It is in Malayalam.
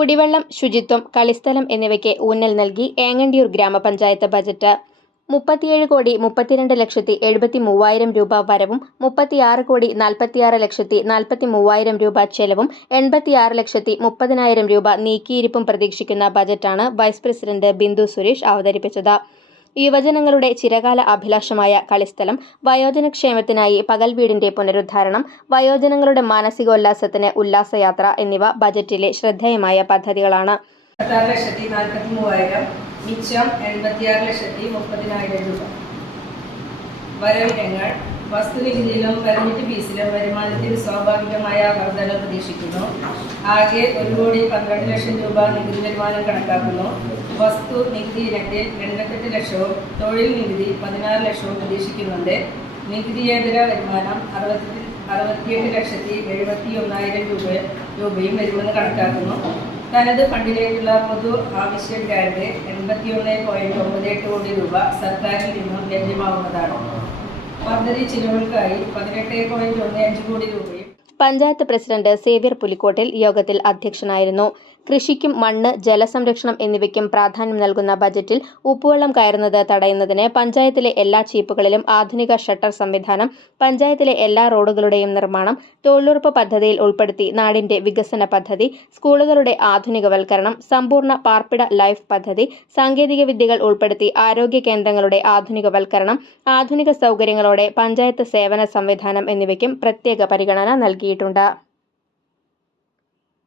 കുടിവെള്ളം, ശുചിത്വം, കളിസ്ഥലം എന്നിവയ്ക്ക് ഊന്നൽ നൽകി ഏങ്ങണ്ടിയൂർ ഗ്രാമപഞ്ചായത്ത് ബജറ്റ്. 37,32,73,000 രൂപ വരവും 36,46,43,000 രൂപ ചെലവും 86,30,000 രൂപ നീക്കിയിരിപ്പും പ്രതീക്ഷിക്കുന്ന ബജറ്റാണ് വൈസ് പ്രസിഡന്റ് ബിന്ദു സുരേഷ് അവതരിപ്പിച്ചത്. യുവജനങ്ങളുടെ ചിരകാല അഭിലാഷമായ കളിസ്ഥലം, വയോജനക്ഷേമത്തിനായി പകൽ വീടിന്റെ പുനരുദ്ധാരണം, വയോജനങ്ങളുടെ മാനസികോല്ലാസത്തിന് ഉല്ലാസയാത്ര എന്നിവ ബജറ്റിലെ ശ്രദ്ധേയമായ പദ്ധതികളാണ്. 46,43,000, മിച്ചം 76,30,000 രൂപ. വരവിനങ്ങൾ വസ്തുനികുതിയിലും പെർമിറ്റ് ഫീസിലും വരുമാനത്തിൽ സ്വാഭാവികമായ വർധന പ്രതീക്ഷിക്കുന്നു. ആകെ 1,12,00,000 രൂപ നികുതി വരുമാനം കണക്കാക്കുന്നു. വസ്തു നികുതി ഇനത്തിൽ 88 ലക്ഷവും തൊഴിൽ നികുതി 16 ലക്ഷവും പ്രതീക്ഷിക്കുന്നുണ്ട്. നികുതിയേതര വരുമാനം 68,71,000 രൂപയും വരുമെന്ന് കണക്കാക്കുന്നു. തനത് ഫണ്ടിലേക്കുള്ള പൊതു ആവശ്യ ഗ്രാന്റ് 81,98 കോടി രൂപ സർക്കാരിൽ നിന്നും ലഭ്യമാവുന്നതാണ്. പദ്ധതി ചിലവുകൾക്കായി 18,15 കോടി രൂപയും. പഞ്ചായത്ത് പ്രസിഡന്റ് സേവ്യർ പുലിക്കോട്ടിൽ യോഗത്തിൽ അധ്യക്ഷനായിരുന്നു. കൃഷിക്കും മണ്ണ്, ജലസംരക്ഷണം എന്നിവയ്ക്കും പ്രാധാന്യം നൽകുന്ന ബജറ്റിൽ ഉപ്പുവെള്ളം കയറുന്നത് തടയുന്നതിന് പഞ്ചായത്തിലെ എല്ലാ ചീപ്പുകളിലും ആധുനിക ഷട്ടർ സംവിധാനം, പഞ്ചായത്തിലെ എല്ലാ റോഡുകളുടെയും നിർമ്മാണം, തൊഴിലുറപ്പ് പദ്ധതിയിൽ ഉൾപ്പെടുത്തി നാടിന്റെ വികസന പദ്ധതി, സ്കൂളുകളുടെ ആധുനികവൽക്കരണം, സമ്പൂർണ്ണ പാർപ്പിട ലൈഫ് പദ്ധതി, സാങ്കേതിക വിദ്യകൾ ഉൾപ്പെടുത്തി ആരോഗ്യ കേന്ദ്രങ്ങളുടെ ആധുനികവൽക്കരണം, ആധുനിക സൗകര്യങ്ങളോടെ പഞ്ചായത്ത് സേവന സംവിധാനം എന്നിവയ്ക്കും പ്രത്യേക പരിഗണന നൽകിയിട്ടുണ്ട്.